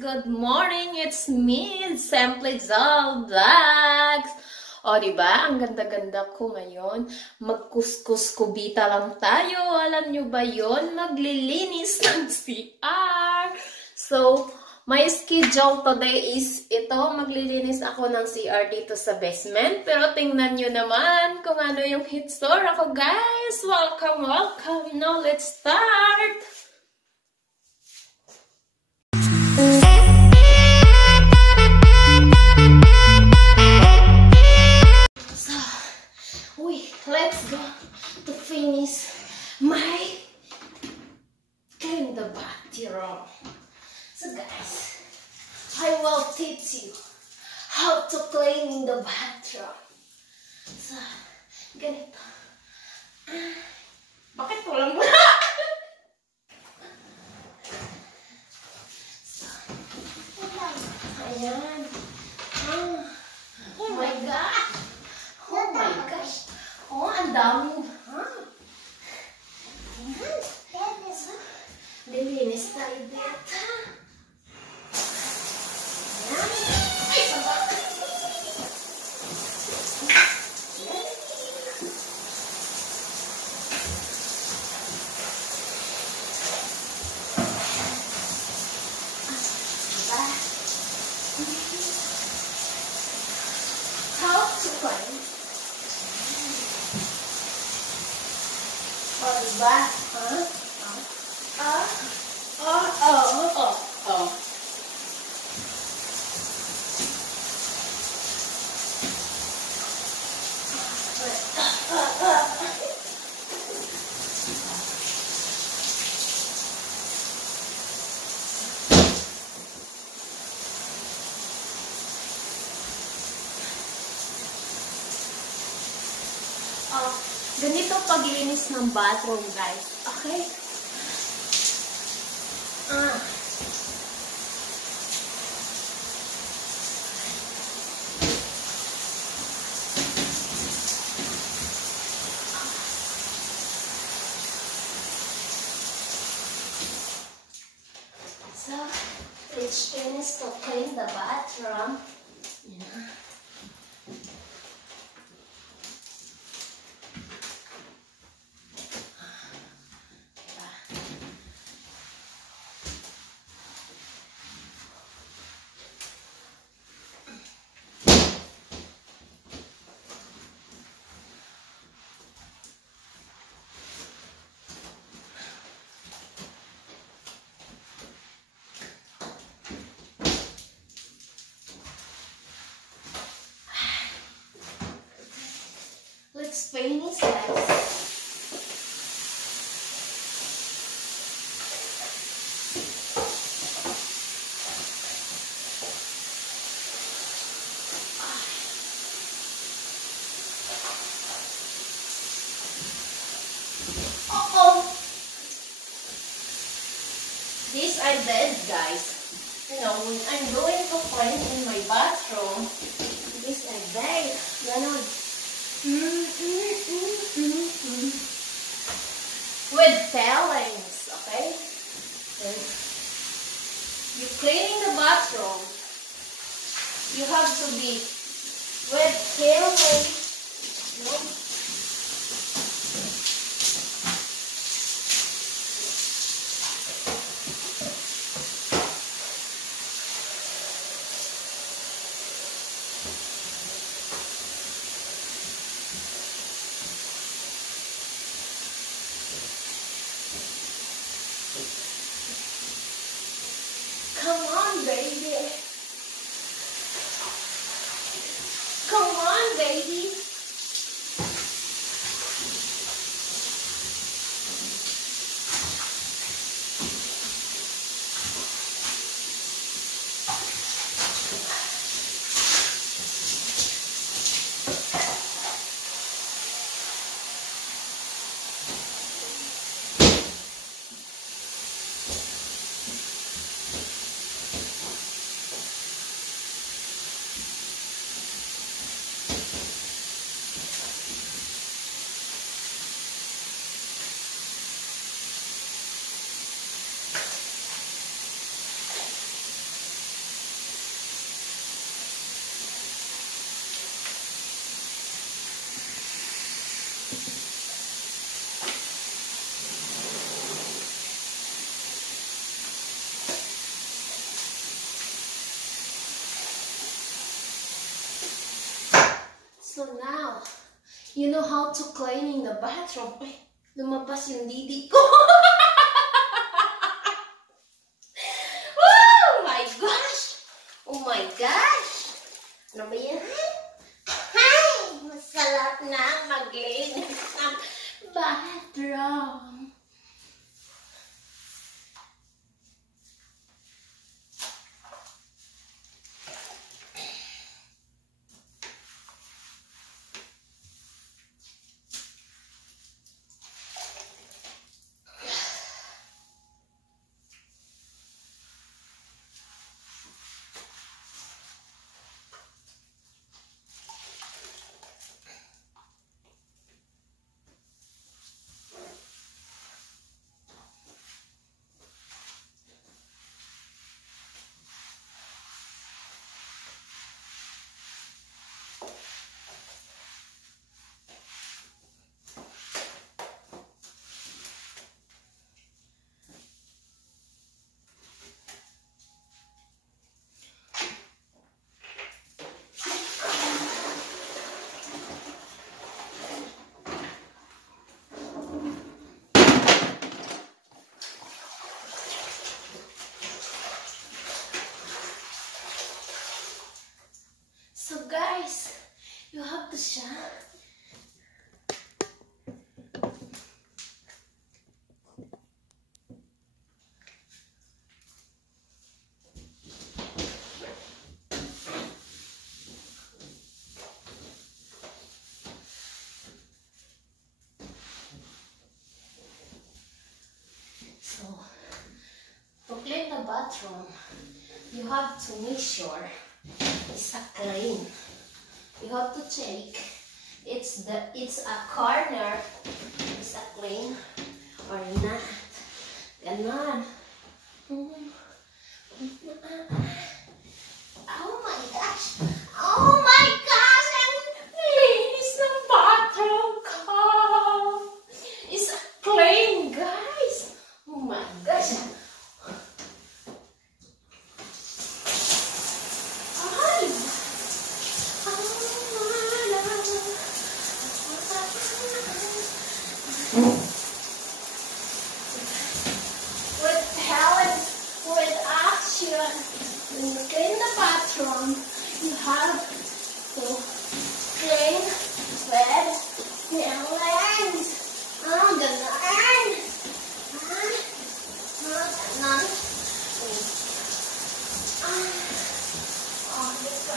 Good morning! It's me, Simple Zal Vlogs! O, diba? Ang ganda-ganda ko ngayon. Magkuskus-kubita lang tayo. Alam nyo ba yon? Maglilinis ng CR. So, my schedule today is ito. Maglilinis ako ng CR dito sa basement. Pero tingnan nyo naman kung ano yung hit store ako, guys. Welcome, welcome. Now, let's start! Let's go to finish my clean the bathroom. So guys, I will teach you how to clean the bathroom. So, ganito. Bakit walang muna? So, ayan. Oh my God. Oh my gosh. Oh, ang dami. Lilinis tayo dito. Ay, sabak. How to clean? Oh, diba? Ganito paglinis ng bathroom, guys. Okay? So, let's finish to clean the bathroom. Yeah. Let's finish, guys. This I did, guys. You know, when I'm going to clean in my bathroom, this I did. Ganon. With tailings, okay? Then you cleaning the bathroom, you have to be with tailings, you know? Come on, baby. Come on, baby. So now, you know how to clean in the bathroom. Ay, lumabas yung didi ko. Oh my gosh! Oh my gosh! Ano ba yan? Hi! Masarap na maglinis ng bathroom. So guys, you have to shower. So, to clean the bathroom, you have to make sure it's a clean. You have to check it's a corner, it's a clean or not. Ganon. Oh my gosh! Oh my gosh! Ang linis ng bathroom ko! It's a clean, guys! Oh my gosh! With talent, with action, when you clean the bathroom, you have to clean with your legs. Oh, ganon. Ganon. Oh, ganon.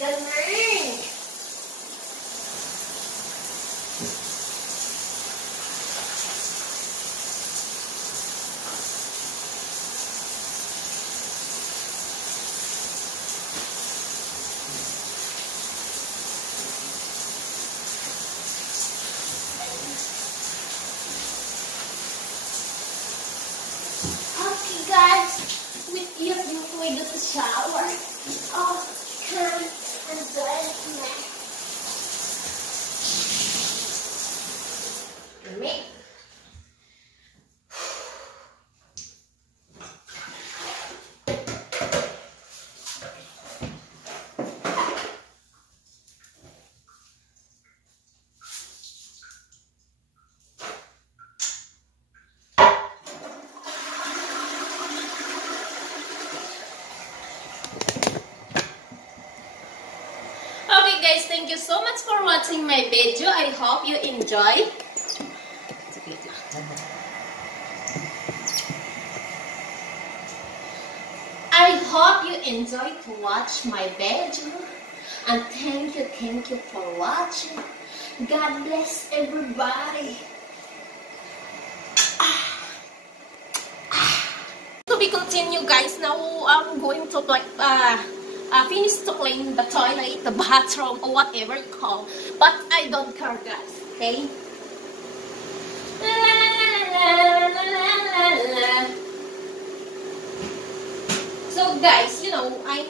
Ganon. Okay guys, with you we do the shower. Oh, come and join me. Okay guys, thank you so much for watching my video. I hope you enjoy. I hope you enjoy to watch my video. And thank you for watching. God bless everybody. To be continued guys, now I'm going to finish to clean the toilet, the bathroom, or whatever you call. But I don't care guys, okay? So guys, you know, I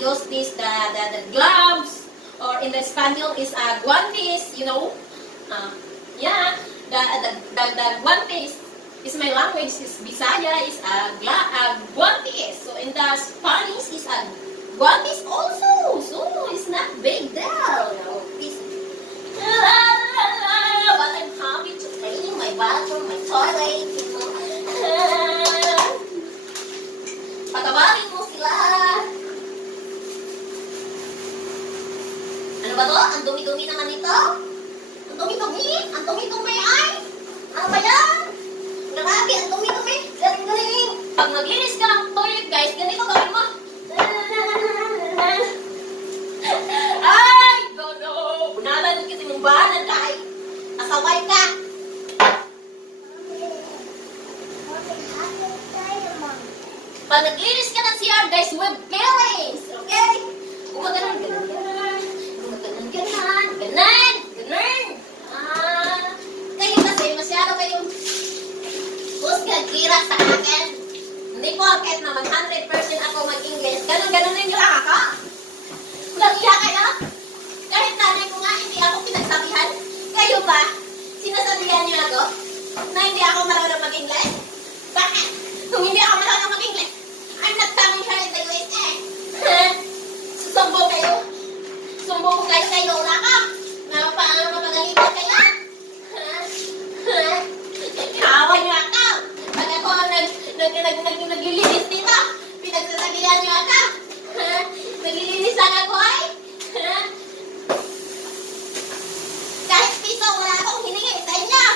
use this the gloves, or in the Spanish is guantes, you know. Yeah, the guantes is my language is Bisaya is Guantes. So in the Spanish is Guantes also. So it's not big deal. No, please. But I'm happy to clean my bathroom, my toilet. You know. Patawarin mo sila. Ano ba to? Ang dumi-dumi naman ito. Ang dumi-dumi. Ang dumi-dumi ay. Ano ba yan? Grabe, ang dumi-dumi. Galing-galing. Pag naglinis ka ng toilet, guys, ganito gawin mo. Ay, no. Unalan kasi mong bahanan ka ay. Asaway ka. Pag naglinis ka ng CR, guys, with feelings. Okay? Gumaganan, ganan. Gumaganan, ganan. Ganan. Ganan. Kayo kasi, masyado kayong husga-gira sa akin. Hindi po, kahit na 100% ako mag-English, ganun-ganun rin yung ako. Nag-iya kayo? Kahit nanay ko nga, hindi ako pinagsabihan. Kayo ba? Sinasabihan niyo ako na hindi ako marunong mag-English? Bakit? Kung hindi ako marunong mag-English, I'm not coming here in the USA. Susumbong kayo. Sumbong kayo kay Lola ka. Mapangalitan kayo. Kawan niyo ako. Pag ako naglilinis dito, pinagsasabihan niyo ako. Naglilinis lang ako ay. Kahit piso, wala akong hiningi sa inyo.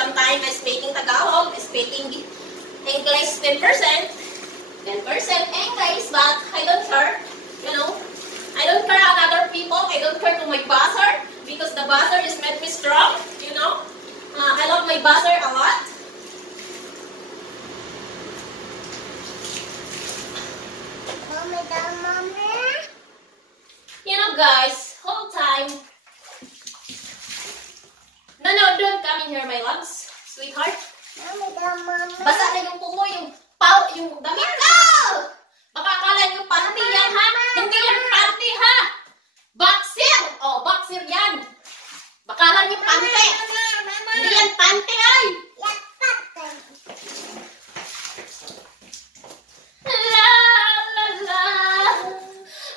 Sometimes I'm speaking Tagalog, speaking English 10%, 10% English, but I don't care, you know. I don't care on other people, I don't care to my buzzer, because the buzzer is made me strong, you know. I love my buzzer a lot. You know guys, whole time. No, don't come in here, my loves. Sweetheart. Basa na yung pumo, yung damit ko! Baka akala nyo panty yan, ha? Hindi yan panty, ha? Boxer! Oh, boxer yan. Baka akala nyo panty. Hindi yan panty, ay! La, la, la.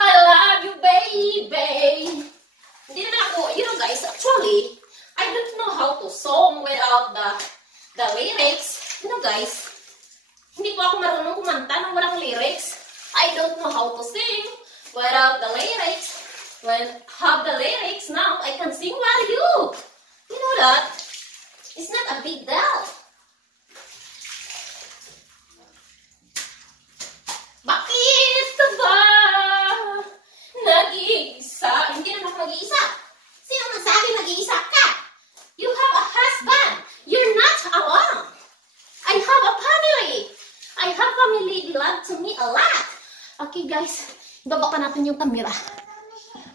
I love you, baby. Hindi naman ako, you know guys, actually, I don't know how to song without the the lyrics. You know guys, hindi po ako marunong kumanta nang walang lyrics. I don't know how to sing without the lyrics. When I have the lyrics now, I can sing very good. You know that? It's not a big deal. Bakit ka ba nag-iisa? Hindi naman ako nag-iisa. Sino nagsabi nag-iisa ka? You have a husband. You're not alone. I have a family. I have family belong to me a lot. Okay guys, baba pa natin yung camera.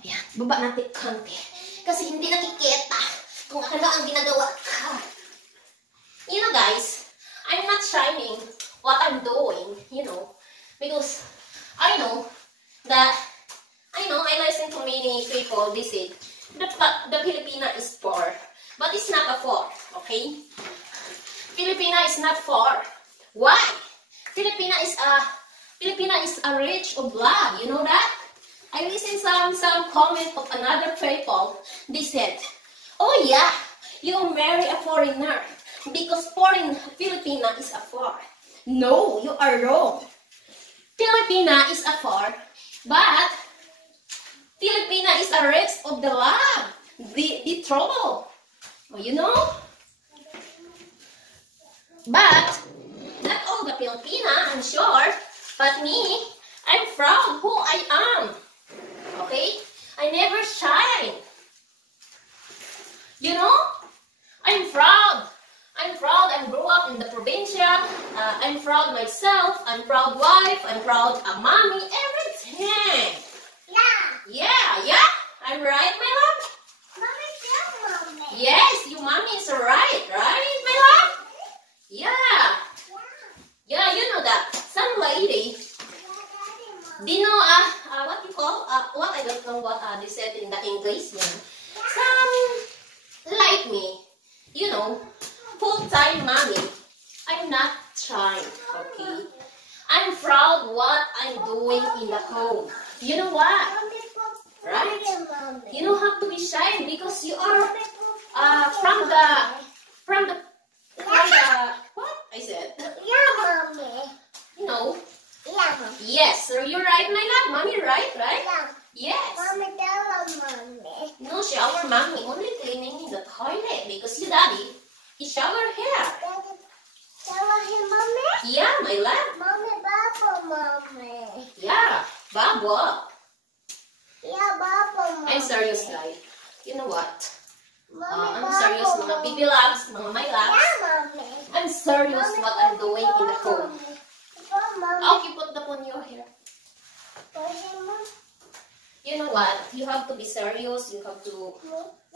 Ayan, baba natin konti. Kasi hindi nakikita kung ano ang ginagawa ka. You know guys, I'm not shining what I'm doing, you know. Because I know I listen to many people, they say, the Filipina is poor. But it's not a poor, okay? Filipina is not poor. Why? Filipina is a rich of blood, you know that? I listened some comment of another people. They said, oh yeah, you marry a foreigner because Filipina is a poor. No, you are wrong. Filipina is a poor, but Filipina is a rich of the love, the trouble. Oh, you know? But not all the Filipina, I'm sure, but me, I'm proud who I am. Okay? I never shine. You know? I'm proud. I'm proud I grew up in the provincia. I'm proud myself. I'm proud wife. I'm proud a mommy. Everything. Yeah. I'm right, my love? Mommy's your mommy. Yes, you mommy is right, my love? Yeah, you know that. Some lady, do you know, what you call, what I don't know what they said in the English, you know. Some like me, you know, full-time mommy. I'm not trying, okay? I'm proud what I'm doing in the home. You know what? Right? You don't have to be shy because you are from the what I said. Yeah, mommy. You know. Yeah, mommy. Yes, so you're right, my love. Mommy, right? Yeah. Yes. Mommy, tell mommy. No shower, mommy. Only cleaning in the toilet because your daddy, he shower here. Daddy, tell him, mommy. Yeah, my love. Mommy, Papa, mommy. Yeah, Baba. Yeah, Papa, mommy. I'm serious, guys. You know what? Mommy, I'm serious, mga baby loves, mga my loves. Yeah, mommy. I'm serious what I'm doing in the home. Mommy. Okay, put the ponyo here. Mommy. You know what? You have to be serious. You have to,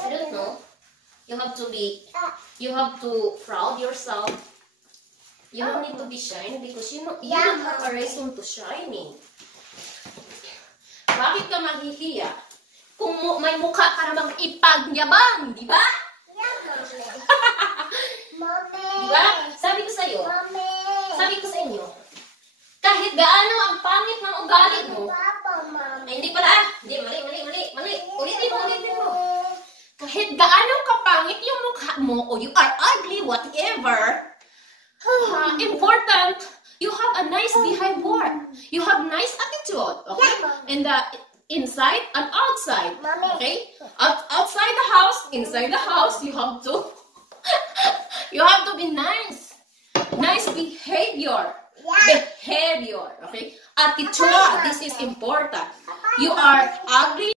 I don't know. You have to proud yourself. You don't need to be shy because you don't have a reason to shining. Bakit ka mahihiya? Kung may mukha ka namang ipagyabang, di ba? Yeah, mommy. Mommy. Di ba? Sabi ko sa'yo, Mommy. sabi ko sa inyo, kahit gaano ang pangit ng ugali mo, Papa, mommy. ay, hindi pala, hindi, mali. Ulitin mo. Kahit gaano kapangit yung mukha mo, or you are ugly, whatever, important, you have a nice behavior. You have nice attitude, okay? And the inside and outside, okay? Outside the house, inside the house, you have to be nice. Nice behavior. Behavior, okay? Attitude, this is important. You are ugly.